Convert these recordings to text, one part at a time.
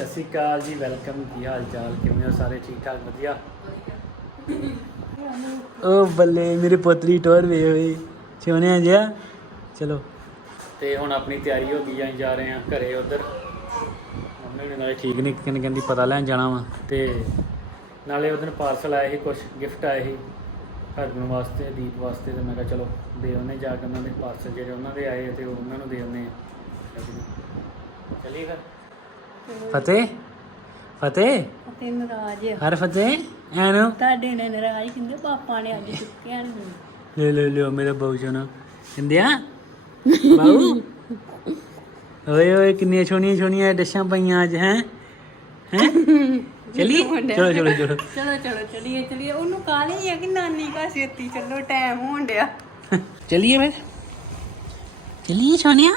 ਸਤਿ ਸ਼੍ਰੀ ਅਕਾਲ ਜੀ ਵੈਲਕਮ। ਕੀ ਹਾਲ ਚਾਲ ਕਿਵੇਂ ਹੋ ਸਾਰੇ? ਠੀਕ ਠਾਕ ਵਧੀਆ? ਓ ਬੱਲੇ ਮੇਰੇ ਪੁੱਤਰੀ ਟੋਰ ਵੇ ਹੋਈ ਸੋਹਣਿਆ ਜਿਆ ਚਲੋ। ਤੇ ਹੁਣ ਆਪਣੀ ਤਿਆਰੀ ਹੋ ਗਈ ਆਂ ਜਾ ਰਹੇ ਆਂ ਘਰੇ ਉਧਰ। ਮੰਮੀ ਨੇ ਨਾਲੇ ਠੀਕ ਨਹੀਂ ਕਿਨ ਕਹਿੰਦੀ ਪਤਾ ਲੈਣ ਜਾਣਾ ਵਾ। ਤੇ ਨਾਲੇ ਉਹਦਨ ਪਾਰਸਲ ਆਏ ਸੀ ਕੁਝ ਗਿਫਟ ਆਏ ਸੀ ਹਰਗੁਣ ਵਾਸਤੇ ਦੀਪ ਵਾਸਤੇ ਤੇ ਮੈਂ ਕਿਹਾ ਚਲੋ ਦੇ ਉਹਨੇ ਜਾ ਕੇ ਉਹਨਾਂ ਦੇ ਪਾਰਸਲ ਜਿਹੜੇ ਉਹਨਾਂ ਦੇ ਆਏ ਤੇ ਉਹ ਉਹਨਾਂ ਨੂੰ ਦੇ ਉਹਨੇ ਚਲੀਏ ਫਿਰ। ਫਤਿਹ? ਫਤਿਹ? ਤੇ ਨਾਰਾਜ਼ ਆ। ਹਰ ਫਤਿਹ? ਐਨੋ? ਤੁਹਾਡੇ ਨੇ ਨਾਰਾਜ਼ ਕਹਿੰਦੇ ਪਾਪਾ ਨੇ ਅੱਜ ਚੁੱਕਿਆ ਨਹੀਂ ਲੈ ਲੈ ਲਿਓ ਮੇਰਾ ਬਾਊ ਜਨਾ ਕਹਿੰਦਿਆ ਬਾਊ? ਓਏ ਓਏ ਕਿੰਨੀਆਂ ਛੋਣੀਆਂ ਛੋਣੀਆਂ ਡਿਸ਼ਾਂ ਪਈਆਂ ਅੱਜ ਹੈ? ਹੈ? ਚਲੀ ਚਲੋ ਚਲੋ ਚਲੋ। ਚਲੋ ਚਲੋ ਚਲੀਏ ਚਲੀਏ। ਉਹਨੂੰ ਕਾਲੀ ਆ ਕਿ ਨਾਨੀ ਕਾ ਛੇਤੀ ਚੱਲੋ ਟਾਈਮ ਹੋਣ ਡਿਆ। ਚਲਿਏ ਫਿਰ। ਚਲਿਏ ਸੋਨਿਆ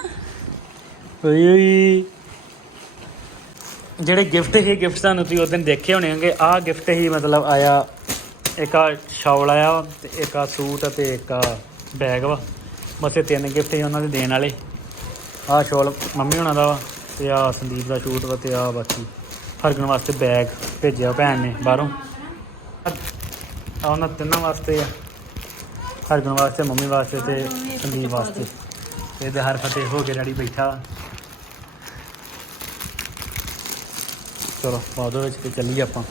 ਓਏ ਓਏ। ਜਿਹੜੇ ਗਿਫਟ ਸੀ ਗਿਫਟ ਸਾਨੂੰ ਤੁਸੀਂ ਉਸ ਦਿਨ ਦੇਖੇ ਹੋਣੇ ਹੋਣਗੇ, ਆਹ ਗਿਫਟ ਹੀ ਮਤਲਬ ਆਇਆ, ਇੱਕ ਆ ਸ਼ਾਵਲ ਆਇਆ ਤੇ ਇੱਕ ਆ ਸੂਟ ਤੇ ਇੱਕ ਆ ਬੈਗ ਵਾ। ਬਸ ਇਹ ਤਿੰਨ ਗਿਫਟ ਸੀ ਉਹਨਾਂ ਦੇ ਦੇਣ ਵਾਲੇ। ਆਹ ਸ਼ਾਲ ਮੰਮੀ ਹੋਣਾ ਦਾ ਵਾ ਤੇ ਆ ਸੰਦੀਪ ਦਾ ਸੂਟ ਵਾ ਤੇ ਆ ਬਾਕੀ ਹਰਗਣ ਵਾਸਤੇ ਬੈਗ ਭੇਜਿਆ ਭੈਣ ਨੇ ਬਾਹਰੋਂ। ਆ ਉਹਨਾਂ ਤਿੰਨਾਂ ਵਾਸਤੇ ਆ, ਹਰਗੁਣ ਵਾਸਤੇ, ਮੰਮੀ ਵਾਸਤੇ ਤੇ ਸੰਦੀਪ ਵਾਸਤੇ। ਤੇ ਇਹਦੇ ਹਰ ਫਤਿਹ ਹੋ ਕੇ ਡੈਡੀ ਬੈਠਾ ਚਲੋ, ਬਾਅਦ ਵਿੱਚ ਤੇ ਚੱਲੀਏ ਆਪਾਂ।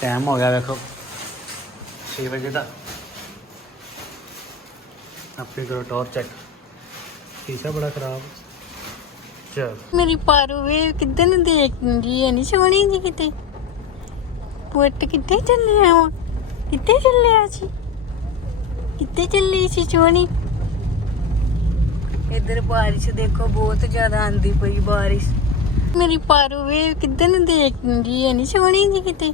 ਟਾਈਮ ਹੋ ਗਿਆ ਵੇਖੋ 6 ਵਜੇ ਦਾ। ਆਪੇ ਕਰੋ ਟੌਰ ਚੈੱਕ। ਸ਼ੀਸ਼ਾ ਬੜਾ ਖਰਾਬ। ਚਲ। ਮੇਰੀ ਪਾਰੂ ਵੇ ਕਿੱਦਾਂ ਨੂੰ ਦੇਖਦੀ ਐ ਨਹੀਂ ਸੋਹਣੀ ਜੀ ਕਿਤੇ। ਪੁੱਤ ਕਿੱਥੇ ਚੱਲਿਆ ਵਾ? ਕਿੱਥੇ ਚੱਲਿਆ ਸੀ? ਕਿੱਥੇ ਚੱਲੀ ਸੀ ਸੋਹਣੀ? ਇੱਧਰ ਬਾਰਿਸ਼ ਦੇਖੋ, ਬਹੁਤ ਜ਼ਿਆਦਾ ਆਂਦੀ ਪਈ ਬਾਰਿਸ਼। ਮੇਰੀ ਪਾਰੂ ਵੇ ਕਿੱਦਾਂ ਨੂੰ ਦੇਖਦੀ ਐ? ਨਹੀਂ ਸੋਹਣੀ ਜੀ ਕਿਤੇ।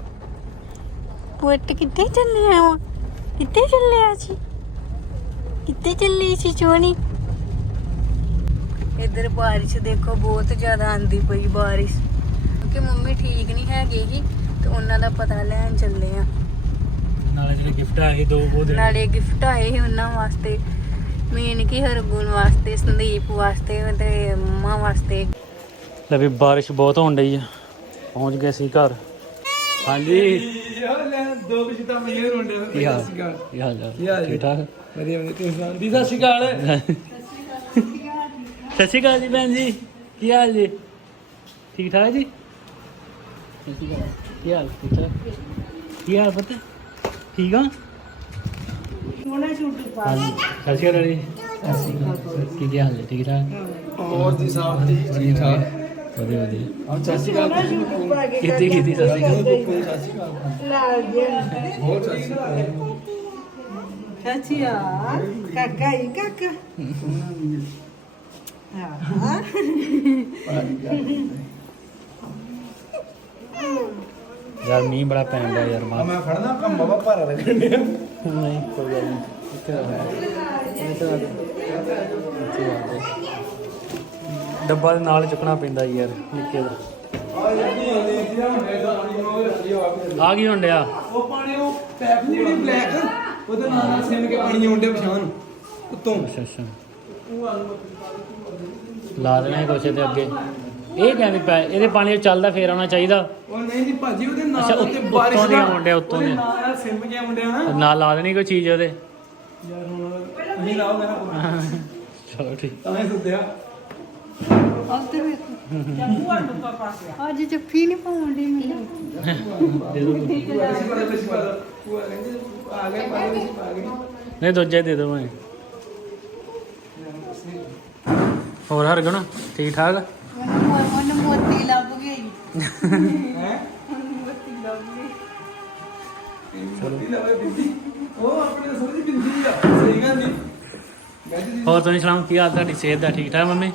ਪੁੱਤ ਕਿੱਥੇ ਚੱਲਿਆ ਵਾ? ਕਿੱਥੇ ਚੱਲਿਆ ਸੀ? ਕਿੱਥੇ ਚੱਲੀ ਸੀ ਸੋਹਣੀ? ਇੱਧਰ ਬਾਰਿਸ਼ ਦੇਖੋ ਬਹੁਤ ਜ਼ਿਆਦਾ ਆਂਦੀ ਪਈ ਬਾਰਿਸ਼। ਕਿਉਂਕਿ ਮੰਮੀ ਠੀਕ ਨਹੀਂ ਹੈਗੀ ਗੀ ਤੇ ਉਹਨਾਂ ਦਾ ਪਤਾ ਲੈਣ ਚੱਲੇ ਆ। ਨਾਲੇ ਜਿਹੜੇ ਗਿਫਟ ਆਏ ਸੀ ਦੋ ਉਹ ਦੇ ਨਾਲੇ ਗਿਫਟ ਆਏ ਸੀ ਉਹਨਾਂ ਵਾਸਤੇ। ਮੇਨ ਕੀ ਹਰਗੁਣ ਵਾਸਤੇ ਸੰਦੀਪ ਵਾਸਤੇ ਤੇ ਮੰਮਾ ਵਾਸਤੇ। ਲੈ ਵੀ ਬਾਰਿਸ਼ ਬਹੁਤ ਹੋਣ ਡਈ ਆ। ਪਹੁੰਚ ਗਏ ਸੀ ਘਰ। ਹਾਂਜੀ। ਦੋ ਵਜੇ ਤਾਂ ਮੈਂ ਇਹ ਰੋਂਡੇ ਕੀ ਹਾਲ? ਕੀ ਹਾਲ ਚਾਲ? ਕੀ ਹਾਲ ਜੀ? ਠੀਕ ਠਾਕ? ਵਧੀਆ ਵਧੀਆ। ਤੁਸੀਂ ਸੁਣਾਓ? ਦੀ ਸਤਿ ਸ਼੍ਰੀ ਅਕਾਲ। ਸਤਿ ਸ਼੍ਰੀ ਅਕਾਲ ਜੀ ਭੈਣ ਜੀ। ਕੀ ਹਾਲ ਜੀ? ਠੀਕ ਠਾਕ ਜੀ? ਸਤਿ ਸ਼੍ਰੀ ਅਕਾਲ। ਕੀ ਹਾਲ? ਠੀਕ ਠਾਕ? ਕੀ ਹਾਲ ਪਤਾ? ਠੀਕ ਆ ਹਾਂਜੀ। ਸਤਿ ਸ਼੍ਰੀ ਅਕਾਲ ਜੀ। ਸਤਿ ਸ਼੍ਰੀ ਅਕਾਲ। ਕੀ ਕੀ ਹਾਲ ਹੈ ਠੀਕ ਠਾਕ? ਹੋਰ ਜੀ ਸਾਹਿਬ ਜੀ ਠੀਕ ਠਾਕ ਵਧੀਆ ਵਧੀਆ। ਹਾਂ ਸਤਿ ਸ਼੍ਰੀ ਅਕਾਲ ਕੀਤੀ ਕੀਤੀ ਸਤਿ ਸ਼੍ਰੀ ਅਕਾਲ। ਸਤਿ ਸ਼੍ਰੀ ਅਕਾਲ। ਬਹੁਤ ਸਤਿ ਸ਼੍ਰੀ ਅਕਾਲ। Katia, kaka kaka. ਯਾਰ ਮੀਂਹ ਬੜਾ ਪੈਣ ਡਿਆ ਯਾਰ ਮਾਂ। ਮੈਂ ਫੜਨਾ ਕੰਮ ਬਾਬਾ ਭਾਰਾ ਲੱਗਣ ਡਿਆ ਨਹੀਂ ਕੋਈ ਗੱਲ ਨਹੀਂ। ਇੱਥੇ ਆ ਇੱਥੇ ਆ ਇੱਥੇ ਆ। ਡੱਬਾ ਦੇ ਨਾਲ ਚੁੱਕਣਾ ਪੈਂਦਾ ਯਾਰ ਨਿੱਕੇ ਦਾ। ਆ ਤਾਂ ਪਾਣੀ ਉਹ ਪਾਣੀ ਉਹ ਪੈਪ ਦੀ ਜਿਹੜੀ ਬਲੈਕ ਉਹਦੇ ਨਾਲ ਨਾਲ ਸਿਮ ਕੇ ਪਾਣੀ ਆਉਂਦੇ ਪਛਾਣ। ਉੱਤੋਂ। ਅੱਛਾ ਅੱਛਾ। ਲਾ ਦੇਣਾ ਕੁਛ ਤੇ ਅੱਗੇ। ਇਹ ਕਿਵੇਂ ਪੈ ਇਹਦੇ ਪਾਣੀ ਚੱਲਦਾ ਫੇਰ ਆਉਣਾ ਚਾਹੀਦਾ। ਉਹ ਨਹੀਂ ਜੀ ਭਾਜੀ ਉਹਦੇ ਨਾਲ ਅੱਛਾ, ਉੱਤੇ ਬਾਰਿਸ਼ ਦਾ- ਮੁੰਡੇ ਉੱਤੋਂ ਦੀਆਂ। ਨਾਲ ਨਾਲ ਸਿਮ ਕੇ ਮੁੰਡੇ ਆ ਨਾਲ ਲਾ ਦੇਣੀ ਕੋਈ ਚੀਜ਼ ਉਹਦੇ। ਯਾਰ ਹੁਣ ਨਹੀਂ ਲਾਓ ਮੇਰਾ। ਚਲੋ ਠੀਕ। ਤਾਂ ਹੀ ਸੁੱਤਿਆ ਉੱਧਰ ਵੇਖੋ ਅੱਜ ਜੱਫੀ ਨਹੀਂ ਦੇ ਵਿੱਚ ਨਹੀਂ ਦੂਜਾ ਹੀ ਦੇ ਦੋ ਮੈਂ ਹੋਰ ਹਰਗੁਣ ਠੀਕ ਠਾਕ? ਉਹਨੂੰ ਉਹਨੂੰ ਮੋਤੀ ਲੱਭ ਗਈ। ਮੋਤੀ ਲੱਭ ਹੋਰ ਤੁਸੀਂ ਸੁਣਾਓ ਕੀ ਹਾਲ ਤੁਹਾਡੀ ਸਿਹਤ ਦਾ? ਠੀਕ ਠਾਕ ਮੰਮੀ?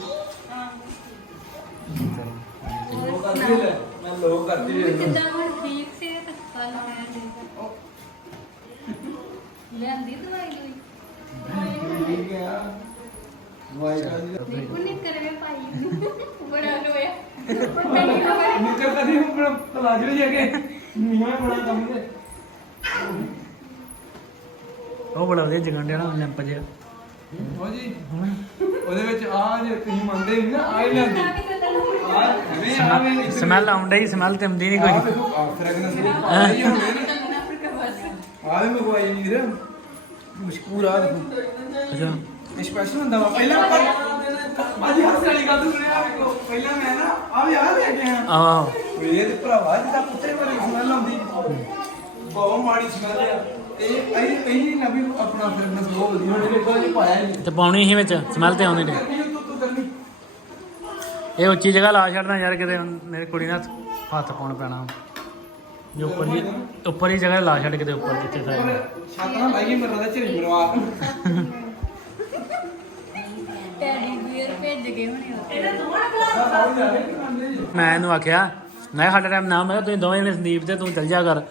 ਲੈ? ਮੈਂ ਲੋਕ ਕਰਦੀ ਲੈ ਕਿੱਦਾਂ ਹੁਣ ਠੀਕ ਸੀ ਤੇ ਕੱਲ ਮੈਂ ਲੈਂਦੀ ਦਵਾਈ ਲਈ ਠੀਕ ਆ। ਵਾਈ ਦਾ ਦੇਖੋ ਨਿਕਰ ਮੈਂ ਪਾਈ ਬੜਾ ਰੋਇਆ। ਪਤਾ ਨਹੀਂ ਲੱਗਾ ਨਿਕਲ ਤਾਂ ਨਹੀਂ ਹੁਣ ਪਲਾਜੋ ਹੀ ਹੈਗੇ ਮੀਆਂ ਬੜਾ ਕੰਮ ਦੇ ਉਹ ਬੜਾ ਵਧੀਆ ਜਗਣ ਡਿਆ ਨਾ ਲੈਂਪ ਜਿਹਾ। ਉਹ ਜੀ। ਉਹਦੇ ਵਿੱਚ ਆ ਜੇ ਤੁਸੀਂ ਮੰਨਦੇ ਨਹੀਂ ਨਾ ਆ ਹੀ ਲੈਂਦੀ ਸਮੈਲ ਆਉਂਦਾ ਹੀ, ਸਮੈਲ ਤੇ ਆਉਂਦੀ ਨਹੀਂ ਆਹ ਕੋਈ। ਦੇਖੋ ਆ ਫ੍ਰੈਗਨੈਂਸ ਨਹੀਂ ਵੀਰ ਮਸ਼ਕੂਰ ਆ ਦੇਖੋ ਅੱਛਾ। ਇਹ ਸਪੈਸ਼ਲ ਹੁੰਦਾ ਵਾ ਪਹਿਲਾਂ ਪਰ ਮਾਜੀ ਹੱਸ ਵਾਲੀ ਗੱਲ ਸੁਣਿਆ ਵੇਖੋ ਪਹਿਲਾਂ ਮੈਂ ਨਾ ਆ ਵੀ ਆ ਲੈ ਕੇ ਆਇਆ ਆਹ। ਵੇਦ ਭਰਾਵਾ ਜਿੱਦਾਂ ਕੁੱਤੇ ਵਾਲੀ ਸਮੈਲ ਆਉਂਦੀ ਬਹੁਤ ਮਾੜੀ ਸਮੈਲ ਆ ਤੇ ਇਹ ਪਹਿਲੀ ਨਵੀਂ ਆਪਣਾ ਫ੍ਰੈਗਨੈਂਸ ਬਹੁਤ ਵਧੀਆ ਉਹਨੇ ਵੇਖੋ ਜੀ ਪਾਇਆ ਹੀ ਤੇ ਪਾਉਣੀ ਸੀ ਵਿੱਚ, ਸਮੈਲ ਤੇ ਆਉਂਦੀ ਨਹੀਂ ਇਹ ਉੱਚੀ ਜਗ੍ਹਾ ਲਾ ਛੱਡਣਾ ਯਾਰ ਕਿਤੇ ਹੁਣ ਮੇਰੀ ਕੁੜੀ ਨਾਲ ਹੱਥ ਪਾਉਣ ਪੈਣਾ ਜੋ ਉੱਪਰ ਹੀ ਉੱਪਰ ਹੀ ਜਗ੍ਹਾ ਲਾ ਛੱਡ ਕਿਤੇ ਉੱਪਰ ਜਿੱਥੇ ਸਾਈਡ ਛੱਤ ਨਾਲ ਲਾਈਏ ਮਰਨਾ ਦਾ ਝਰੀ ਮਰਵਾ ਟੈਡੀ ਬੀਅਰ ਭੇਜ ਗਏ ਹੋਣੇ ਉੱਥੇ। ਮੈਂ ਇਹਨੂੰ ਆਖਿਆ ਮੈਂ ਕਿਹਾ ਸਾਡਾ ਟਾਈਮ ਨਾ ਮੈਂ ਕਿਹਾ ਤੁਸੀਂ ਦੋਵੇਂ ਜਣੇ ਸੰਦੀਪ ਤੇ ਤੂੰ ਚੱਲ ਜਾ ਕਰ।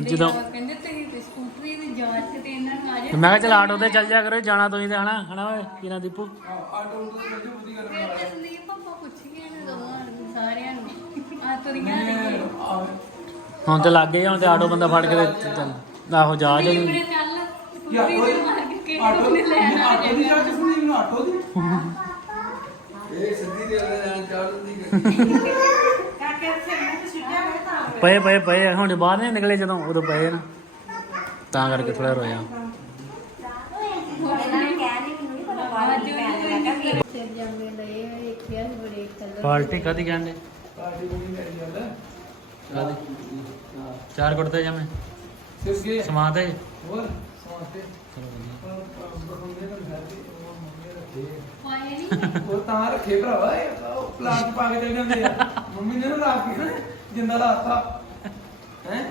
ਜਦੋਂ ਆ, ਕਹਿੰਦੇ ਤੁਸੀਂ ਤੇ ਸਕੂਟਰੀ ਦੀ ਜਾਂਚ ਤੇ ਇਹਨਾਂ ਨੂੰ ਆ ਤੇ ਜਾ ਮੈਂ ਕਿਹਾ ਚਲ ਆਟੋ ਤੇ ਚੱਲ ਜਾ ਕਰੋ ਜਾਣਾ ਤੁਸੀਂ ਤੇ ਹਨਾ ਹਨਾ ਓਏ ਕਿਨਾਂ ਦੀਪੂ? ਆਟੋ ਤੇ ਚੱਲ ਬੁੱਧੀ ਕਰ। ਸੰਦੀਪ ਸਾਰਿਆਂ ਨੂੰ। ਆ ਤੁਰੀਆਂ ਨੇ ਹੁਣ ਤੇ ਲੱਗ ਗਏ ਹੁਣ ਤੇ ਆਟੋ ਬੰਦਾ ਫੜ ਕੇ ਤੇ ਚੱਲ। ਆਹੋ ਜਾ ਜਾ ਚੱਲ। ਮਾਰ ਕੇ ਆਟੋ ਨੇ ਆਟੋ ਦੀ ਜਾ ਕੇ ਸੁਣੀ ਮੈਨੂੰ ਆਟੋ ਦੀ? ਇਹ ਸਿੱਧੀ ਦੇ ਲੈਣ ਚਾਹ ਦਿੰਦੀ ਕਾਕੇ ਸੇ ਮੈਂ ਸਿੱਧਾ ਮੈਂ ਤਾਂ ਪਏ ਪਏ ਪਏ ਹੁਣ ਜੇ ਬਾਹਰ ਨਹੀਂ ਨਿਕਲੇ ਜਦੋਂ ਉਦੋਂ ਪਏ ਨਾ। ਤਾਂ ਕਰਕੇ ਥੋੜਾ ਰੋਇਆ। ਸਿਰ ਜੰਮੇ ਲਏ ਵੇਖਿਆ ਸੀ। ਬੜੇ ਕਲਰ ਪਾਰਟੀ ਕਾਦੀ ਕਹਿੰਦੇ ਪਾਰਟੀ ਬਣੀ ਮੇਰੀ ਗੱਲ ਕਾਦੀ ਚਾਰ ਕੁੜਤੇ ਜਾਵੇਂ ਸਿਰ ਗਏ ਸਮਾ ਦੇ। ਹੋਰ ਸਮਾਤੇ ਚਲੋ ਵਧੀਆ ਬਖੁੰਦੇ ਤਾਂ ਘਰ ਦੇ ਉਹ ਨਹੀਂ ਤਾਂ ਰੱਖੇ ਭਰਾਵਾ ਇਹ ਪਲਾਸਟਿਕ ਪਾ ਕੇ ਚੱਲ ਜਾਂਦੇ ਆ। ਮੰਮੀ ਨੇ ਨਾ ਰੱਖ ਕੇ ਜਿੰਦਾ ਲਾਤਾ। ਹੈ?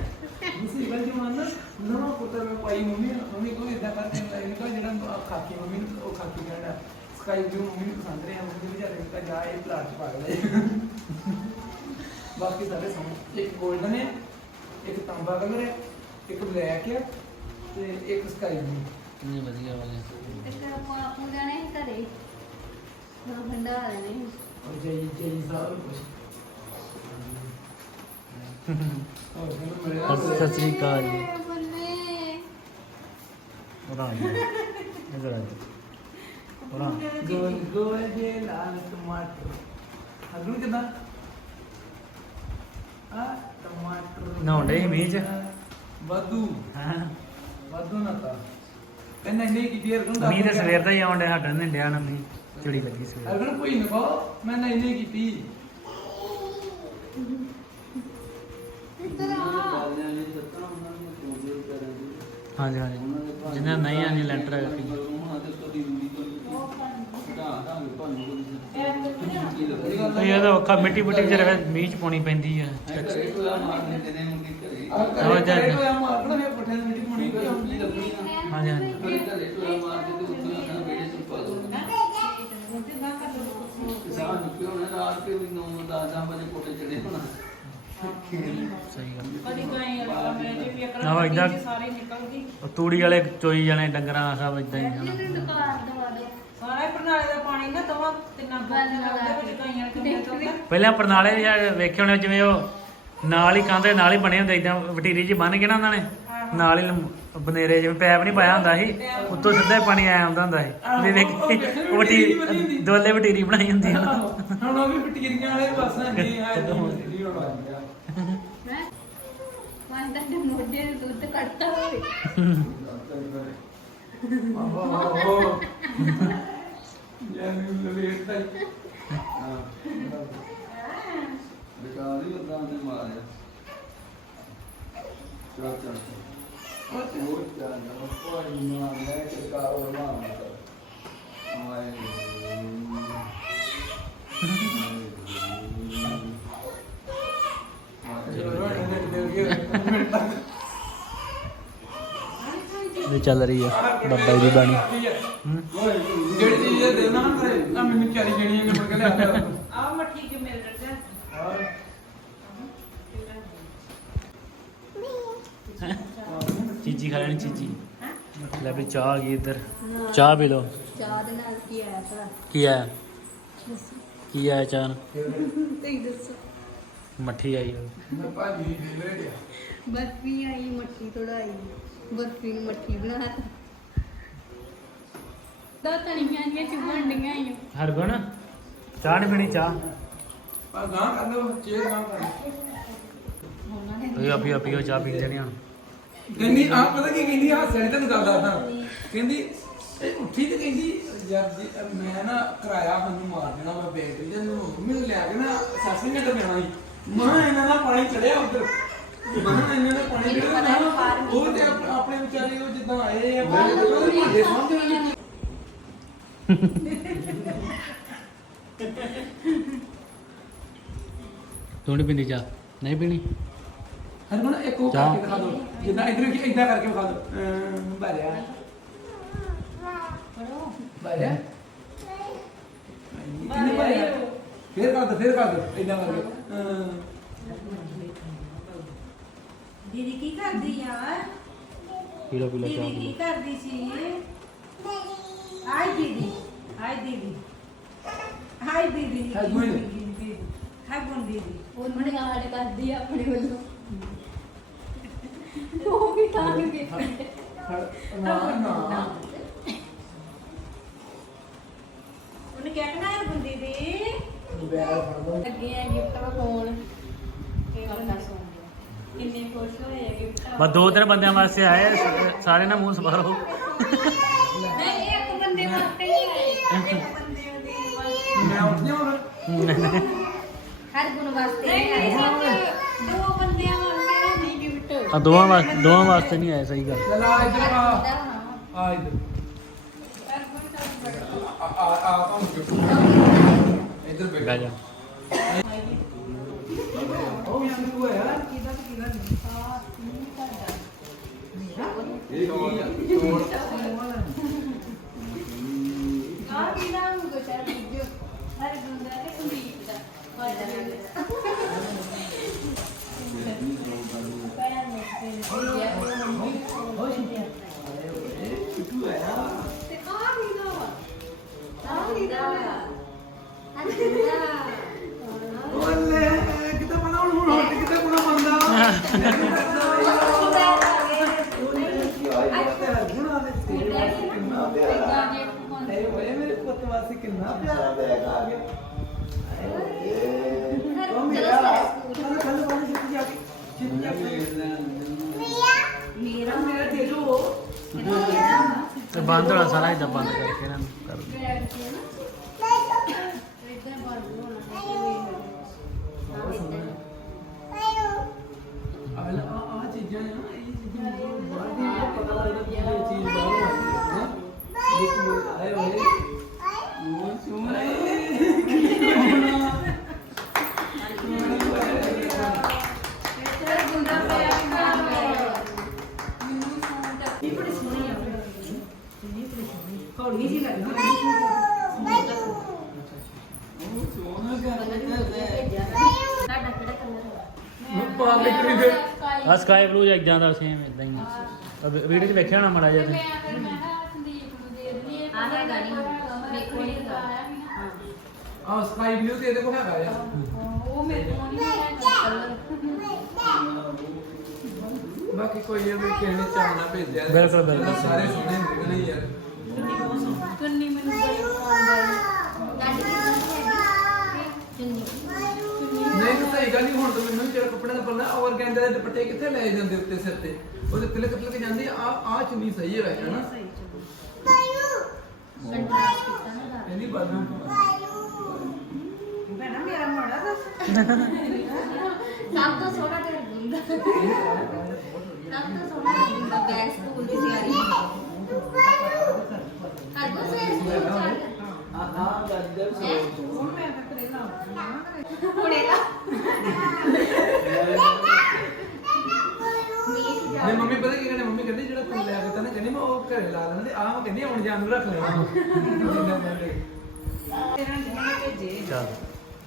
ਤੁਸੀਂ ਗੱਲ ਜਮਾਨ ਨਾ ਨਾ ਪੁੱਤਰ ਮੈਂ ਪਾਈ ਮੰਮੀ ਮੰਮੀ ਕੋਈ ਇਦਾਂ ਕਰਕੇ ਕੋਈ ਜਿਹੜਾ ਖਾਕੀ ਮੰਮੀ ਨੂੰ ਉਹ ਖਾਕੀ ਕਹਿੰਦਾ ਸਕਾਈ ਬਲੂ ਮੰਮੀ ਨੂੰ ਪਸੰਦ ਰਿਹਾ ਮੰਮੀ ਨੂੰ ਵਿਚਾਰੇ ਨੂੰ ਜਾ ਇਹ ਪਲਾਸਟਿਕ ਪਾ ਕੇ ਬਾਕੀ ਸਾਰੇ ਸਮ ਇੱਕ 골ਡਨ ਹੈ ਇੱਕ ਤਾਂਬਾ ਕਲਰ ਹੈ ਇੱਕ ਬਲੈਕ ਹੈ ਤੇ ਇੱਕ ਸਕਾਈ ਬਲੂ ਨਹੀਂ ਵਧੀਆ ਵਾਲੇ ਤੇ ਆਪਾਂ ਆਪੂ ਜਾਣੇ ਸੀ ਘਰੇ ਉਹ ਭੰਡਾਰ ਨੇ ਔਰ ਜੈ ਜੈ ਸਾਹਿਬ ਕੁਛ ਹੋਰ ਕਿਹਨੂੰ ਮਿਲਿਆ ਸਤਿ ਸ੍ਰੀ ਅਕਾਲ ਜੀ ਬੱਲੇ ਉਰਾ ਆ ਜਾ ਇਧਰ ਆ ਜਾ ਉਰਾ ਗੋਲ ਗੋਲ ਜੇ ਲਾਲ ਟਮਾਟਰ। ਹਗੂ ਕਿਦਾਂ? ਆ ਟਮਾਟਰ। ਨਹਾਉਂਦੇ ਸੀ ਮੀਂਹ 'ਚ? ਵਾਧੂ। ਹਾਂ। ਵਾਧੂ ਨਾ ਤਾ। ਕਹਿੰਦਾ ਨਹੀਂ ਕੀ ਦੇਰ ਹੁੰਦਾ ਮੀਂਹ ਤੇ ਸਵੇਰ ਦਾ ਹੀ ਆਉਣ ਡਿਆ ਸਾਡਾ ਨਹੀਂ ਡਿਆ ਨਾ ਮੀਂਹ। ਚਿੜੀ ਲੱਗੀ ਸਵੇਰ। ਅਗਰ ਕੋਈ ਨਾ ਕਹੋ ਮੈਂ ਨਹੀਂ ਨਹੀਂ ਕੀਤੀ। ਹਾਂਜੀ ਹਾਂਜੀ। ਜਿੰਨਾ ਨਹੀਂ ਆਣੀ ਲੈਂਟਰ ਹੈਗਾ ਇਹ ਇਹਦਾ ਔਖਾ ਮਿੱਟੀ ਮੁੱਟੀ ਚ ਰਵੇ ਮੀਂਹ ਚ ਪਾਉਣੀ ਪੈਂਦੀ ਆ। ਹਾਂ, ਜਾ, ਹੈ ਜੇ ਨਾ ਉਹ ਤੂੜੀ ਵਾਲੇ ਚੋਈ ਜਾਣੇ ਡੰਗਰਾਂ ਸਭ ਇਦਾਂ ਹੀ ਹਨਾ ਦੋ ਪਾਣੀ ਨਾ ਦਵਾ ਤਿੰਨਾਂ ਦੇ ਵਿੱਚ ਗਾਈਆਂ ਪਹਿਲਾਂ ਪ੍ਰਣਾਲੇ ਵੀ ਯਾਰ ਵੇਖੇ ਹੋਣੇ ਜਿਵੇਂ ਉਹ ਨਾਲ ਹੀ ਕੰਧ ਦੇ ਨਾਲ ਹੀ ਬਣੇ ਹੁੰਦੇ ਇਦਾਂ ਵਟੀਰੀ ਜੀ ਬੰਨ ਕੇ ਨਾ ਉਹਨਾਂ ਨੇ ਨਾਲ ਹੀ ਲੰਮ- ਬਨੇਰੇ ਜਿਵੇਂ ਪੈਪ ਨਹੀਂ ਪਾਇਆ ਹੁੰਦਾ ਸੀ ਉੱਤੋਂ ਸਿੱਧਾ ਹੀ ਪਾਣੀ ਆਇਆ ਹੁੰਦਾ ਹੁੰਦਾ ਸੀ। ਵੀ ਵੇਖ ਵਟੀਰੀ ਦੋਲੇ ਵਟੀਰੀ ਬਣਾਈ ਹੁੰਦੀ ਆ। ਹੁਣ ਉਹ ਵੀ ਪਟੀਰੀਆਂ ਵਾਲੇ ਬਸ ਨਹੀਂ ਆਏ ਨਹੀਂ ਹੋਣਾ ਮੈਂ ਮੈਂ ਤਾਂ ਦੇ ਮੋਢੇ ਨੂੰ ਦੁੱਧ ਕੱਢਤਾ ਹੋਵੇ। ਆਹੋ ਤਾਂ ਹਾਂ ਬੇਕਾਰ ਹੀ ਉਦਾਂ ਤੇ ਮਾਰਿਆ ਚੱਲ ਚੱਲ ਉਹ ਚੱਲ ਕੋਈ ਮਾਰ ਲੈ ਕੇ ਕਾ ਉਹ ਮਾਰ ਆਏ ਇਹ ਚੱਲ ਰਹੀ ਆ ਬੱਬਾ ਦੀ ਬਾਣੀ। ਹੂੰ ਜਿਹੜੀ ਚੀਜ਼ ਇਹ ਦੇਣਾ ਨਾ ਤੇ ਆ ਮੈਨੂੰ ਚਾਰੀ ਜਣੀਆਂ ਨੇ ਮੁੜ ਕੇ ਲਿਆ ਆ ਮੱਠੀ ਕਿ ਮਿਲ ਰਿਹਾ ਚੀਚੀ ਖਾ ਲੈਣੀ ਚੀਚੀ ਲੈ ਵੀ ਚਾਹ ਆ ਗਈ ਇੱਧਰ। ਚਾਹ ਪੀ ਲਓ। ਚਾਹ ਦੇ ਨਾਲ ਕੀ ਆਇਆ ਭਲਾ ਕੀ ਆ ਕੀ ਆ ਚਾਹ ਨੂੰ? ਤੁਸੀਂ ਦੱਸੋ। ਮੱਠੀ ਆਈ ਭਾਜੀ ਦੀ ਫੇਵਰੇਟ ਆ। ਬਰਫੀ ਆਈ ਮੱਠੀ ਥੋੜਾਈ ਬਰਫੀ ਨੂੰ ਮੱਠੀ ਬਣਾ ਤਾ। ਦੋ ਤਣੀਆਂ ਦੀਆਂ ਚੁੰਮਣ ਡੀਆਂ ਆਈਆਂ ਹਰਗੁਣ ਚਾਹ ਨਹੀਂ ਪੀਣੀ ਚਾਹ। ਆ ਗਾਂ ਕਰ ਲਓ ਚੇਅਰ ਗਾਂ ਕਰ ਲਓ ਆਪੀ ਆਪੀ ਚਾਹ ਪੀ ਲੈਣੀ ਹੁਣ। ਕਹਿੰਦੀ ਆ ਪਤਾ ਕੀ ਕਹਿੰਦੀ ਹਾਸੇ ਵਾਲੀ ਤੈਨੂੰ ਗੱਲ ਦੱਸਦਾ। ਕਹਿੰਦੀ ਇਹ ਉੱਠੀ ਤੇ ਕਹਿੰਦੀ ਯਾਰ ਜੀ ਅਹ ਮੈਂ ਨਾ ਕਿਰਾਇਆ ਮੈਨੂੰ ਮਾਰ ਦੇਣਾ ਮੈਂ ਬੈਟਰੀ ਤੇ ਨੂੰ। ਮੈਨੂੰ ਲੈ ਕੇ ਨਾ ਸਾਸੀ ਨੇ ਤਾਂ ਜਾਣਾ ਸੀ। ਮਾਂ ਇਹਨਾਂ ਦਾ ਪਾਣੀ ਚੜਿਆ ਉਧਰ। ਮਾਂ ਇਹਨਾਂ ਦਾ ਪਾਣੀ ਚੜਿਆ ਮੈਂ ਉਹ ਤੇ ਆਪ- ਆਪਣੇ ਵਿਚਾਰੇ ਉਹ ਜਿੱਦਾਂ ਆਏ ਆ ਭਾਂਡੇ ਸਾਂਭਦੇ ਤੂੰ ਨਹੀਂ ਪੀਂਦੀ ਚਾਹ? ਨਹੀਂ ਪੀਣੀ? ਹਰਮਨ ਇੱਕ ਉਹ ਕਰਕੇ ਦਿਖਾ ਦਿਓ। ਜਿੱਦਾਂ ਇਧਰ ਕੀ ਇਦਾਂ ਕਰਕੇ ਦਿਖਾ ਦਿਓ। ਅਮ, ਭਰਿਆ ਭਰਿਆ ਕਿੰਨੇ ਭਰਿਆ ਫੇਰ ਕਰ ਦੋ ਫੇਰ ਕਰ ਦੋ ਇਦਾਂ ਕਰਕੇ ਅਮ, ਦੀਦੀ ਕੀ ਕਰਦੀ ਆ ਪੀ ਲਓ ਪੀ ਲਓ ਚਾਹ ਦੀਦੀ ਪੀ ਕੀ ਲਓ ਕਰਦੀ ਸੀ ਹਾਈ ਦੀਦੀ ਹਾਈ ਦੀਦੀ ਹਾਈ ਦੀਦੀ ਹਾਏ ਗੁਣ। ਹਾਈ ਗੁਣ ਦੀਦੀ ਉਹਨੇ ਆੜ ਕਰਦੀ ਆ ਆਪਣੇ ਵੱਲੋਂ ਉਹ ਵੀ ਤਾਂ ਕੇ ਫੜ- ਨਾ ਨਾ ਉਹਨੇ ਕਿਹਾ ਕਿ ਨਾ ਹਾਈ ਗੁਣ ਦੀਦੀ ਬੈਲ ਫੜ ਲਓ ਅੱਗੇ ਆ ਗਿਫਟ ਵਿਖਾਉਣ ਇਹ ਬੰਦਾ ਸੌਂ ਗਿਆ ਕਿੰਨੇ ਖੁਸ਼ ਹੋਏ ਆ ਗਿਫਟ ਬਸ ਦੋ ਤਿੰਨ ਬੰਦਿਆਂ ਵਾਸਤੇ ਆਏ ਸ- ਸਾਰੇ ਨਾ ਮੂੰਹ ਸਵਾਰੋ ਨਹੀਂ ਇੱਕ ਬੰਦੇ ਵਾਸਤੇ ਹੀ ਆਏ ਇੱਕ ਬੰਦੇ ਦੇ ਵਾਸਤੇ ਮੈਂ ਉੱਠ ਜਾਵਾਂ ਹਰ ਗੁਣ ਵਾਸਤੇ ਨਹੀਂ ਨਹੀਂ ਸੱਚ ਦੋ ਬੰਦਿਆਂ ਵਾਸਤੇ ਨਹੀਂ ਗਿਫਟ ਆ ਦੋਵਾਂ ਵਾਸਤੇ ਦੋਵਾਂ ਵਾਸਤੇ ਨਹੀਂ ਆਏ ਸਹੀ ਗੱਲ ਚੱਲ ਆ ਇੱਧਰ ਆ ਆ ਇੱਧਰ ਆ ਆ ਆ ਤੁਹਾਨੂੰ ਇੱਧਰ ਬੈਠ ਬਹਿ ਜਾ いいやん。ਇਹ ਓਏ ਮੇਰੇ ਪੁੱਤ ਵਾਸੀ ਕਿੰਨਾ ਪਿਆਰਾ ਬੈਗ ਆ ਗਿਆ। ਉਹ ਮੇਰਾ ਕੱਲ ਕੱਲ ਪਾਣੀ ਜਿੱਤ ਜਾ ਕੇ ਜਿੱਤ ਜਾ ਕੇ। ਮੇਰਾ ਮੇਰਾ ਦੇ ਦੋ। ਤੇ ਬੰਦ ਹੋਣਾ ਸਾਰਾ ਇਦਾਂ ਬੰਦ ਕਰਕੇ ਨੂੰ ਕਰ। ਆ ਆ ਸਕਾਈ ਬਲੂ ਜਿਹਾ ਇਦਾਂ ਦਾ ਸੇਮ ਇਦਾਂ ਹੀ ਵੀਡੀਓ 'ਚ ਵੇਖਿਆ ਹੋਣਾ ਮੜਾ ਜਿਹਾ ਤੁਸੀਂ। ਆ ਆ ਸਕਾਈ ਬਲੂ ਤੇ ਇਹਦੇ ਕੋਲ ਹੈਗਾ ਯਾਰ ਉਹ ਮੇਰੇ ਕੋਲ ਨਹੀਂ ਹੈਗਾ ਕਲਰ ਬਾਕੀ ਕੋਈ ਇਹ ਵੀ ਕਿਸੇ ਨੇ ਚਾਹਨਾ ਭੇਜਿਆ ਬਿਲਕੁਲ, ਬਿਲਕੁਲ। ਸਾਰੇ ਸੋਹਣੇ ਯਾਰ ਕੰਨੀ ਮੈਨੂੰ ਬੜੀ ਪਸੰਦ ਆਈ ਗੱਡੀ ਕਿੰਨੀ ਹੈਗੀ ਚੁੰਨੀ ਨਹੀਂ ਤਾਂ ਸਹੀ ਗੱਲ ਨਹੀਂ ਹੁਣ ਤਾਂ ਮੈਨੂੰ ਵੀ ਜਿਹੜਾ ਕੱਪੜੇ ਦਾ ਪੱਲਾ ਔਰ ਕਹਿੰਦੇ ਦੇ ਦੁਪੱਟੇ ਕਿੱਥੇ ਲੈ ਜਾਂਦੇ ਉੱਤੇ ਸਿਰ ਤੇ ਉਹਦੇ ਤਿਲਕ ਤਿਲਕ ਜਾਂਦੀ ਆ ਆ ਚੁੰਨੀ ਸਹੀ ਹੈ ਵੈਸੇ ਨਾ ਕੰਟਰਾਸਟ ਕੀਤਾ ਨਾ ਦਾ ਇਹਦੀ ਬਾਦੂ ਭੈਣਾ ਮੇਰਾ ਮਾੜਾ ਦੱਸ ਸਭ ਤੋਂ ਸੋਹਣਾ ਤੇ ਗੁੰਦਾ ਸਭ ਤੋਂ ਸੋਹਣਾ ਤੇ ਗੁੰਦਾ ਬੈਗ ਸਕੂਲ ਦੀ ਤਿਆਰੀ ਹਰ ਕੋ ਸੇ ਸਕੂਲ ਚੱਲ ਆ ਆ ਗੱਦਰ ਹੁਣ ਮੈਂ ਤਾਂ ਕਰੇ ਨਾ ਹੁਣੇ ਦਾ ਨਹੀਂ ਮੰਮੀ ਪਤਾ ਕੀ ਕਹਿੰਦੇ ਮੰਮੀ ਕਹਿੰਦੀ ਜਿਹੜਾ ਤੂੰ ਲੈ ਕੇ ਤਾ ਨਾ ਕਹਿੰਦੀ ਮੈਂ ਉਹ ਘਰੇ ਲਾ ਲੈਣਾ ਤੇ ਆਹ ਮੈਂ ਕਹਿੰਦੀ ਆਉਣ ਜਾਣ ਨੂੰ ਰੱਖ ਲੈਣਾ। ਤੇਰਾ ਨਹੀਂ ਭੇਜੇ ਚੱਲ।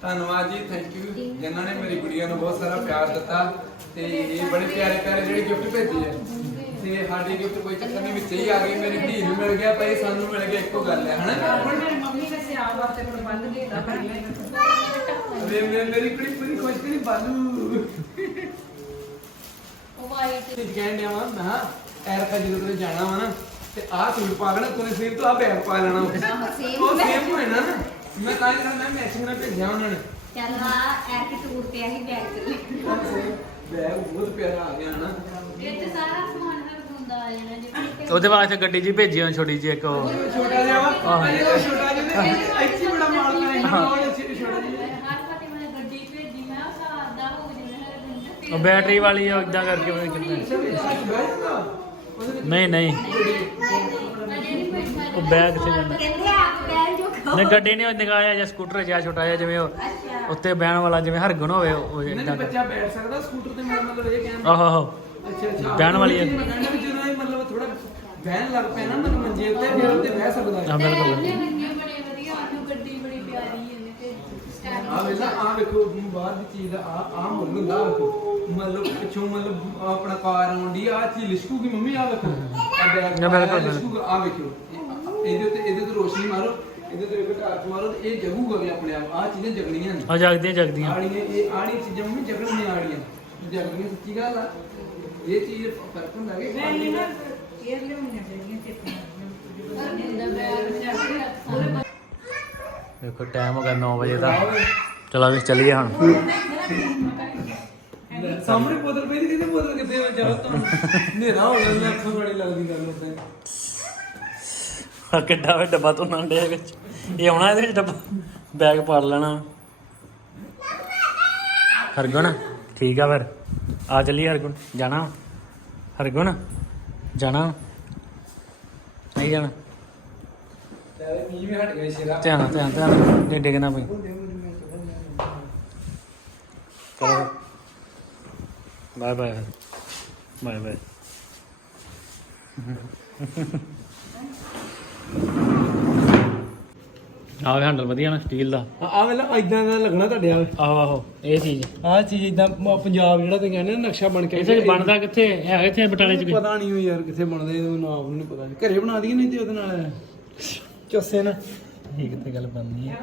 ਧੰਨਵਾਦ ਜੀ ਥੈਂਕ ਯੂ ਜਿਨ੍ਹਾਂ ਨੇ ਮੇਰੀ ਕੁੜੀਆਂ ਨੂੰ ਬਹੁਤ ਸਾਰਾ ਪਿਆਰ ਦਿੱਤਾ ਤੇ ਇਹ ਬੜੇ ਪਿਆਰੇ ਪਿਆਰੇ ਜਿਹੜੇ ਗਿਫਟ ਭੇਜੇ ਆ। ਤੇ ਸਾਡੀ ਗਿਫਟ ਕੋਈ ਚੱਕਰ ਨਹੀਂ ਵਿੱਚ ਹੀ ਆ ਗਈ। ਮੇਰੀ ਧੀ ਨੂੰ ਮਿਲ ਗਿਆ ਭਾਈ ਸਾਨੂੰ ਮਿਲ ਗਿਆ ਇੱਕੋ ਗੱਲ ਹੈ ਹਨਾ? ਹੁਣ ਮੇਰੀ ਮੰਮੀ ਨੇ ਸਿਆਲ ਵਾਸਤੇ ਪ੍ਰਬੰਧ ਕੀਤਾ ਪਰ ਵੇ ਮੇ- ਮੇਰੀ ਕੁੜੀ ਪੂਰੀ ਖੁਸ਼ ਕਰੀ ਬਾਲੂ? ਉਹ ਵਾਈਟ ਤੇ ਕਹਿਣ ਡਿਆ ਵਾ ਮੈਂ ਕਿਹਾ, ਐਰਕਾ ਜਦੋਂ ਕਿਤੇ ਜਾਣਾ ਵਾ ਨਾ ਤੇ ਆਹ ਸੂਟ ਪਾ ਲੈਣਾ ਤੂੰ ਸੇਮ ਤੋਂ ਆ ਬੈਗ ਪਾ ਲੈਣਾ ਉਹ same ਸੇਮ ਹੋਏ ਨਾ। ਮੈਂ ਤਾਂ ਹੀ ਮੈਂ ਮੈਚਿੰਗ ਨਾਲ ਭੇਜਿਆ ਉਹਨਾਂ ਨੇ। ਚੱਲ ਆ ਐਕ ਟੂਰ ਤੇ ਆਹੀ ਬੈਗ ਚੱਲੇ ਬੈਗ ਬਹੁਤ ਪਿਆਰਾ ਆ ਗਿਆ ਨਾ। ਇਹ ਤੇ ਸਾਰਾ ਸਮਾਨ ਹਰ ਹੁੰਦਾ ਆ ਜਾਣਾ ਜਿਵੇਂ ਉਹਦੇ ਵਾਸਤੇ ਗੱਡੀ ਜੀ ਭੇਜੀ ਹੋਈ ਛੋਟੀ ਜਿਹੀ ਇੱਕ ਉਹ। ਛੋਟਾ ਜਿਹਾ ਵਾ ਤਾਂ ਛੋਟਾ ਜਿਹਾ ਨੇ ਇੱਥੇ ਬੜਾ ਮਾਲ ਕਰਾਇਆ ਨਾ ਬਹੁਤ ਅੱਛੀ ਛੋਟਾ ਜਿਹਾ। ਹਰ ਫਤੇ ਮੈਂ ਗੱਡੀ ਭੇਜੀ ਮੈਂ ਸਾਦਾ ਹੋ ਜਾਣਾ ਹਰ ਦਿਨ ਉਹ ਬੈਟਰੀ ਵਾਲੀ ਆ ਇਦਾਂ ਕਰਕੇ ਪਤਾ ਨੀ ਕਿੱਦਾਂ ਅੱਛਾ ਵੀ ਸੱਚ ਨਾ ਨਹੀਂ ਨਹੀਂ। ਉਹ ਬੈਗ ਕਿੱਥੇ ਜਾਂਦਾ। ਕਹਿੰਦੇ ਆਪ ਜੋ ਨਹੀਂ ਗੱਡੀ ਨਹੀਂ ਨਿਗਾਇਆ ਜਾਂ ਸਕੂਟਰ ਜਿਹਾ ਛੋਟਾ ਜਿਹਾ ਜਿਵੇਂ ਉਹ ਉੱਤੇ ਬਹਿਣ ਵਾਲਾ ਜਿਵੇਂ ਹਰਗੁਣ ਹੋਵੇ ਉਹ ਨਹੀਂ ਇਦਾਂ ਬੱਚਾ ਬੈਠ ਸਕਦਾ ਸਕੂਟਰ ਤੇ ਮੇਰਾ ਮਤਲਬ ਇਹ ਕਹਿਣ। ਆਹੋ ਆਹੋ। ਅੱਛਾ ਅੱਛਾ। ਬਹਿਣ ਵਾਲੀ ਹੈ। ਮੈਂ ਕਹਿੰਦਾ ਵੀ ਜਦੋਂ ਇਹ ਮਤਲਬ ਥੋੜਾ ਬਹਿਣ ਲੱਗ ਪਿਆ ਨਾ ਮਤਲਬ ਮੰਜੇ ਉੱਤੇ ਫਿਰ ਉੱਤੇ ਬਹਿ ਸਕਦਾ। ਹਾਂ ਹੈ ਬਿਲਕੁਲ ਬਣੇ ਵਧੀਆ ਉਹਨੂੰ ਗੱਡੀ ਬੜੀ ਪਿਆਰੀ ਹੈ ਤੇ ਸਟਾਈਲ ਆ ਵੇਲਾ ਆ ਵੇਖੋ ਬਾਹਰ ਦੀ ਚੀਜ਼ ਦਾ ਆ ਆ ਮੁੱਲ ਹੁੰਦਾ ਵੇਖੋ। ਮਤਲਬ ਪਿੱਛੋਂ ਮਤਲਬ ਆਪਣਾ ਕਾਰ ਆਉਂਦੀ ਆ ਚੀਜ਼ ਲਿਸ਼ਕੂਗੀ ਮੰਮੀ ਆ ਵੇਖੋ। ਆ ਬੈਗ ਨਾ, ਬਿਲਕੁਲ, ਲਿਸ਼ਕੂਗਾ ਆ ਵੇਖੋ ਇਹ- ਇਹਦੇ ਉੱਤੇ ਇਹਦੇ ਤੇ ਰੋਸ਼ਨੀ ਮਾਰੋ ਇਹਦੇ ਤੇ ਵੇਖੋ ਟਾਰਚ ਮਾਰੋ ਤੇ ਇਹ ਜਗੂਗਾ ਵੀ ਆਪਣੇ ਆਪ। ਆ ਚੀਜ਼ਾਂ ਜਗਣੀਆਂ ਨੇ। ਆ ਜਗਦੀਆਂ ਜਗਦੀਆਂ। ਆੜੀਆਂ ਇਹ ਆੜੀ ਚੀਜ਼ਾਂ ਮੰਮੀ ਜਗਣੀਆਂ ਆੜੀਆਂ ਜਗਣੀਆਂ ਸੱਚੀ ਗੱਲ ਆ। ਇਹ ਚੀਜ਼ ਫ਼ਰਕ ਹੁੰਦਾ ਕਿ ਇਹ ਨਾ ਇਹ ਲਿਆਉਣੀਆਂ ਚਾਹੀਦੀਆਂ ਚੇਤਨਾ ਦੇਖੋ ਟਾਈਮ ਹੋ ਗਿਆ 9 ਵਜੇ ਦਾ। ਚਲੋ ਵੀ ਚੱਲੀਏ ਹੁਣ। ਸਾਹਮਣੇ ਬੋਤਲ ਪਈ ਸੀ ਕਿਤੇ ਬੋਤਲ ਕਿੱਥੇ ਵਾ ਜਾਓ ਤਾਂ। ਹਨੇਰਾ ਹੋ ਗਿਆ ਅੱਖਾਂ ਬੜੀ ਲੱਗਦੀ ਗੱਲ ਉੱਤੇ। ਆ ਕਿੱਡਾ ਵੇ ਡੱਬਾ ਤੋਂ ਨੰਡੇ ਵਿੱਚ। ਇਹ ਆਉਣਾ ਇਹਦੇ ਵਿੱਚ ਡੱਬਾ? ਬੈਗ ਭਰ ਲੈਣਾ। ਹਰਗੁਣ ਠੀਕ ਆ ਫਿਰ। ਆ ਚੱਲੀਏ ਹਰਗੁਣ। ਜਾਣਾ। ਹਰਗੁਣ ਜਾਣਾ। ਨਹੀਂ ਜਾਣਾ। ਮੀਂਹ ਵੀ ਹਟ ਗਿਆ ਸ਼ੇਰਾ ਧਿਆਨ ਨਾਲ, ਧਿਆਨ ਧਿਆਨ ਨਾਲ, ਨਹੀਂ ਡਿੱਗਣਾ ਪਈ ਚਲੋ ਬਾਏ ਬਾਏ। Bye bye. ਆਹ ਹੈਂਡਲ ਵਧੀਆ ਨਾ ਸਟੀਲ ਦਾ। ਆ ਵੇਲਾ ਇਦਾਂ ਦਾ ਲੱਗਣਾ ਤੁਹਾਡੇ ਆ ਆਹੋ ਆਹੋ ਇਹ ਚੀਜ਼। ਆ ਚੀਜ਼ ਇਦਾਂ ਪੰਜਾਬ ਜਿਹੜਾ ਤੇ ਕਹਿੰਦੇ ਨਾ ਨਕਸ਼ਾ ਬਣ ਕੇ ਇਥੇ ਬਣਦਾ ਕਿੱਥੇ? ਹੈ ਇੱਥੇ ਬਟਾਲੇ ਚ? ਪਤਾ ਨਹੀਂ ਯਾਰ ਕਿੱਥੇ ਬਣਦਾ ਇਹਦਾ ਨਾਮ ਨਹੀਂ ਪਤਾ ਘਰੇ ਬਣਾ ਦਈਏ ਨਹੀਂ ਤੇ ਉਹਦੇ ਨਾਲ। ਚੋਸੇ ਨਾ। ਇਹ ਕਿੱਥੇ ਗੱਲ ਬਣਦੀ ਹੈ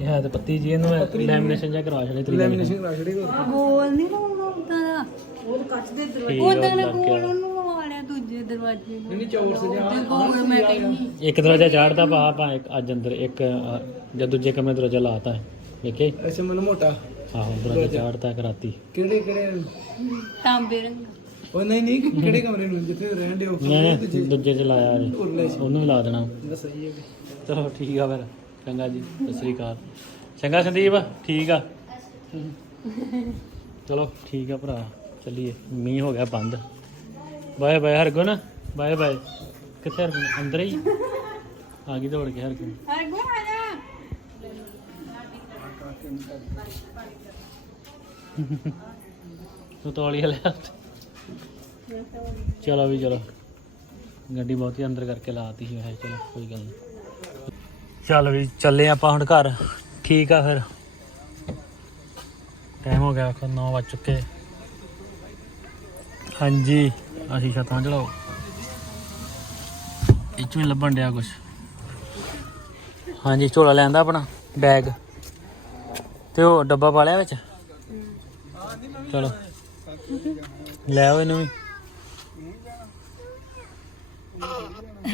ਇਹ ਹੈ ਤੇ ਪੱਤੀ ਜੀ ਇਹਨੂੰ ਲੈਮੀਨੇਸ਼ਨ ਜਾਂ। ਕਰਾ ਛੜੇ ਤਰੀਕੇ ਲੈਮੀਨੇਸ਼ਨ ਕਰਾ ਛੜੇ ਗੋਲ ਨਹੀਂ ਲਾਉਣਾ ਹੁੰਦਾ? ਦਾ ਉਹ ਕੱਚ ਦੇ ਠੀਕ ਆ, ਉਦਾਂ ਦਾ ਗੋਲ। ਉਹਨੂੰ ਵਾਲਿਆ ਦੂਜੇ ਦਰਵਾਜ਼ੇ ਨੂੰ। ਨਹੀਂ ਚੌਰ ਸਜਾ ਤੇ ਗੋਲ ਮੈਂ ਕਹਿੰਦੀ। ਇੱਕ ਦਰਵਾਜ਼ਾ ਚਾੜਦਾ ਪਾ ਪਾ ਇੱਕ ਅੱਜ ਅੰਦਰ ਇੱਕ ਜਦ ਦੂਜੇ ਕਮਰੇ ਦਰਵਾਜ਼ਾ ਲਾਤਾ ਹੈ। ਵੇਖੇ ਅੱਛਾ ਮਨ ਮੋਟਾ। ਆਹੋ ਦਰਵਾਜ਼ਾ ਚਾੜਤਾ ਕਰਾਤੀ। ਕਿਹੜੇ ਕਿਹੜੇ? ਤਾਂਬੇ ਰੰਗ। ਉਹ ਨਹੀਂ ਨਹੀਂ ਕਿਹੜੇ ਕਮਰੇ ਨੂੰ? ਜਿੱਥੇ ਰਹਿਣ ਦਿਓ ਮੈਂ ਦੂਜੇ ਚ ਲਾਇਆ ਜੀ ਉਰਲੇ ਚ ਉਹਨੂੰ ਵੀ ਲਾ ਦੇਣਾ। ਬਸ ਸਹੀ ਹੈ ਵੀ। ਚਲੋ ਠੀਕ ਆ ਫਿਰ। ਚੰਗਾ ਜੀ ਸਤਿ ਸ੍ਰੀ ਅਕਾਲ। ਚੰਗਾ ਸੰਦੀਪ ਠੀਕ ਆ? ਚਲੋ ਠੀਕ ਆ ਭਰਾ ਚੱਲੀਏ। ਮੀਂਹ ਹੋ ਗਿਆ ਬੰਦ। Bye bye Hargun. Bye bye. ਕਿੱਥੇ ਹਰਗੁਣ? ਅੰਦਰ ਹੀ? ਆ ਗਈ ਦੌੜ ਕੇ ਹਰਗੁਣ। ਹਰ ਗੋ ਆ ਜਾ। ਤੂੰ ਤੌਲੀ ਹਲਿਆ ਚਲੋ ਵੀ ਚਲੋ। ਗੱਡੀ ਬਹੁਤੀ ਅੰਦਰ ਕਰਕੇ ਲਾਤੀ ਹੈ ਚਲੋ ਕੋਈ ਗੱਲ ਨਹੀਂ ਚੱਲ ਵੀ ਚੱਲੇ ਆਪਾਂ ਹੁਣ ਘਰ। ਠੀਕ ਆ ਫਿਰ। ਟਾਈਮ ਹੋ ਗਿਆ ਕਿ 9 ਵੱਜ ਚੁੱਕੇ। ਹਾਂਜੀ ਅਸੀਂ ਛੱਤਾਂ ਚੜਾਓ। ਇਹ ਚੋਂ ਹੀ ਲੱਭਣ ਡਿਆ ਕੁਛ। ਹਾਂਜੀ ਝੋਲਾ ਲੈਂਦਾ ਆਪਣਾ ਬੈਗ ਤੇ ਉਹ ਡੱਬਾ ਪਾ ਲਿਆ ਵਿੱਚ? ਚਲੋ। ਲੈ ਆਓ ਇਹਨੂੰ ਵੀ।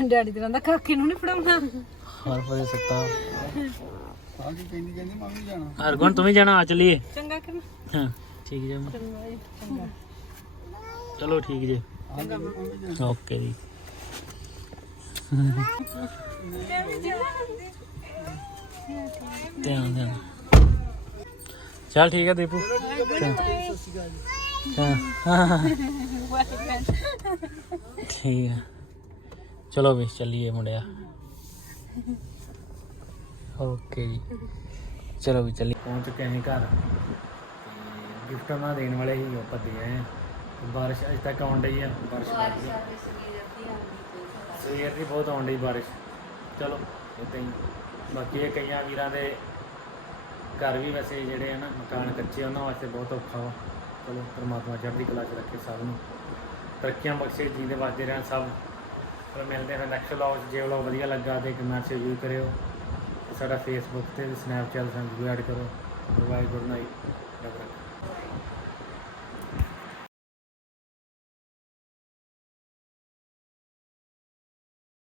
ਡੈਡੀ ਤੇਰਾ ਦਾ ਕਾਕੇ ਨੂੰ ਨਹੀਂ ਫੜਾਉਣਾ। ਹਰ ਪਰੇ ਸੱਤਾ। ਹਾਂ ਕੀ ਕਹਿੰਦੀ ਕਹਿੰਦੀ ਮੈਂ ਵੀ ਜਾਣਾ। ਹਰਗੁਣ ਤੂੰ ਵੀ ਜਾਣਾ ਆ ਚਲੀਏ। ਚੰਗਾ ਕਰ ਹਾਂ ਠੀਕ ਜੇ। ਚਲੋ ਠੀਕ ਜੇ। ਓਕੇ ਜੀ। ਧਿਆਨ ਧਿਆਨ। ਚਲ ਠੀਕ ਹੈ ਦੀਪੂ। ਹਾਂ ਹਾਂ ਠੀਕ ਆ। ਚਲੋ ਵੀ, ਚੱਲੀਏ ਮੁੰਡਿਆ। ਓਕੇ ਜੀ। ਚਲੋ ਵੀ ਚੱਲੀ ਪਹੁੰਚ ਚੁੱਕੇ ਹਾਂ ਘਰ। ਤੇ ਗਿਫਟ ਉਹਨਾਂ ਦੇਣ ਵਾਲੇ ਹੀ ਆਪਾਂ ਦੇ ਆਏ ਹਾਂ ਬਾਰਿਸ਼ ਅਜੇ ਤੱਕ ਆਉਣ ਡਈ ਆ। ਬਾਰਿਸ਼ ਵੱਧ ਗਈ ਸਵੇਰ ਦੀ ਬਹੁਤ ਆਉਣ ਡਈ ਬਾਰਿਸ਼। ਚਲੋ, ਏਦਾਂ ਹੀ। ਬਾਕੀ ਇਹ ਕਈਆਂ ਵੀਰਾਂ ਦੇ ਘਰ ਵੀ ਵੈਸੇ ਜਿਹੜੇ ਆ ਨਾ, ਮਕਾਨ ਕੱਚੇ ਉਹਨਾਂ ਵਾਸਤੇ ਬਹੁਤ ਔਖਾ ਵਾ। ਚਲੋ ਪਰਮਾਤਮਾ ਚੜ੍ਹਦੀ ਕਲਾ 'ਚ ਰੱਖੇ ਸਭ ਨੂੰ। ਤਰੱਕੀਆਂ ਬਖਸ਼ੇ ਜੀ ਦੇ ਵੱਜਦੇ ਰਹਿਣ ਸਭ। ਚਲੋ ਮਿਲਦੇ ਹਾਂ ਨੈਕਸਟ ਵਲੌਗ ਜੇ ਵਲੌਗ ਵਧੀਆ ਲੱਗਾ ਤੇ ਕਮੈਂਟ ਜ਼ਰੂਰ ਕਰਿਓ। ਤੇ ਸਾਡਾ ਫੇਸਬੁੱਕ ਤੇ ਸਨੈਪਚੈਟ ਸਾਨੂੰ ਵੀ ਐਡ ਕਰੋ। ਬਾਏ ਗੁੱਡ ਨਾਈਟ ਰੱਬ